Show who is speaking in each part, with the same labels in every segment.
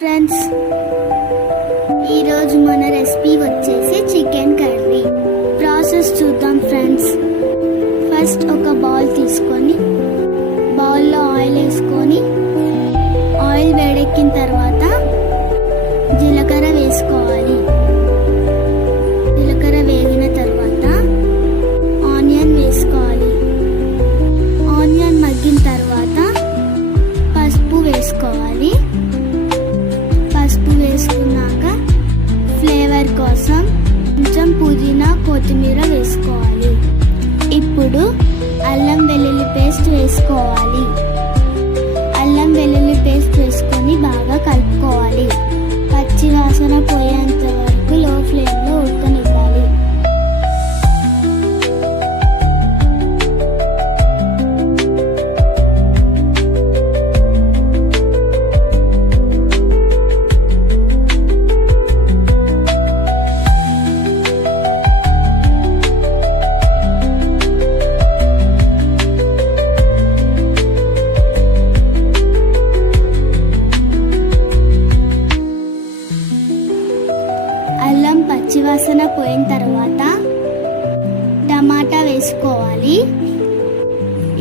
Speaker 1: Friends ఈరోజు మన recipe వచ్చేసి చికెన్ కర్రీ. ప్రాసెస్ చూద్దాం ఫ్రెండ్స్ ఫస్ట్ ఒక బౌల్ తీసుకొని బౌల్లో ఆయిల్ వేసుకొని ఆయిల్ వేడెక్కిన తర్వాత అల్లం వెల్లుల్లి పేస్ట్ వేసుకోవాలి. అల్లం వెల్లుల్లి పేస్ట్ వేసుకొని బాగా కలుపు పోయిన తర్వాత టమాటా వేసుకోవాలి.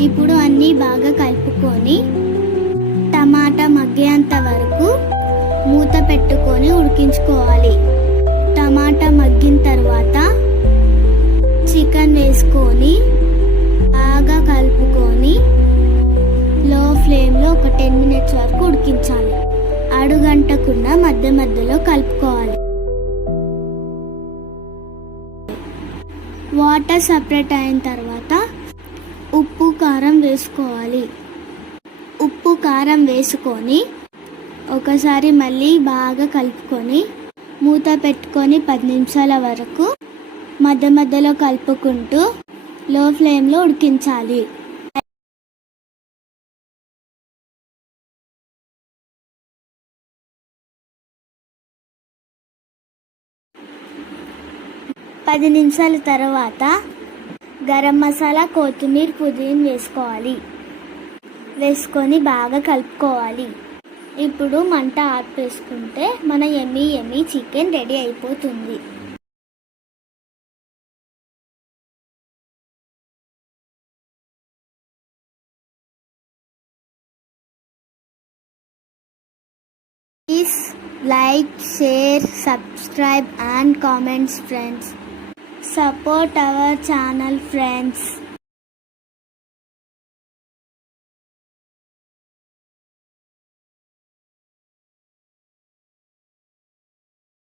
Speaker 1: ఇప్పుడు అన్నీ బాగా కలుపుకొని టమాటా మగ్గేంత వరకు మూత పెట్టుకొని ఉడికించుకోవాలి. టమాటా మగ్గిన తర్వాత చికెన్ వేసుకొని బాగా కలుపుకొని లో ఫ్లేమ్లో ఒక టెన్ మినిట్స్ వరకు ఉడికించాలి. అడుగంటకుండా మధ్య మధ్యలో కలుపుకోవాలి. వాటర్ సపరేట్ అయిన తర్వాత ఉప్పు కారం వేసుకోవాలి. ఉప్పు కారం వేసుకొని ఒకసారి మళ్ళీ బాగా కలుపుకొని మూత పెట్టుకొని పది నిమిషాల వరకు మధ్య మధ్యలో కలుపుకుంటూ లో ఫ్లేమ్లో ఉడికించాలి. పది నిమిషాల తర్వాత గరం మసాలా కొత్తిమీర పుదీనా వేసుకోవాలి. వేసుకొని బాగా కలుపుకోవాలి. ఇప్పుడు మంట ఆపేసుకుంటే మన ఎమ్మి ఎమ్మి చికెన్ రెడీ అయిపోతుంది. Please like, share, subscribe and comments friends. Support our channel friends.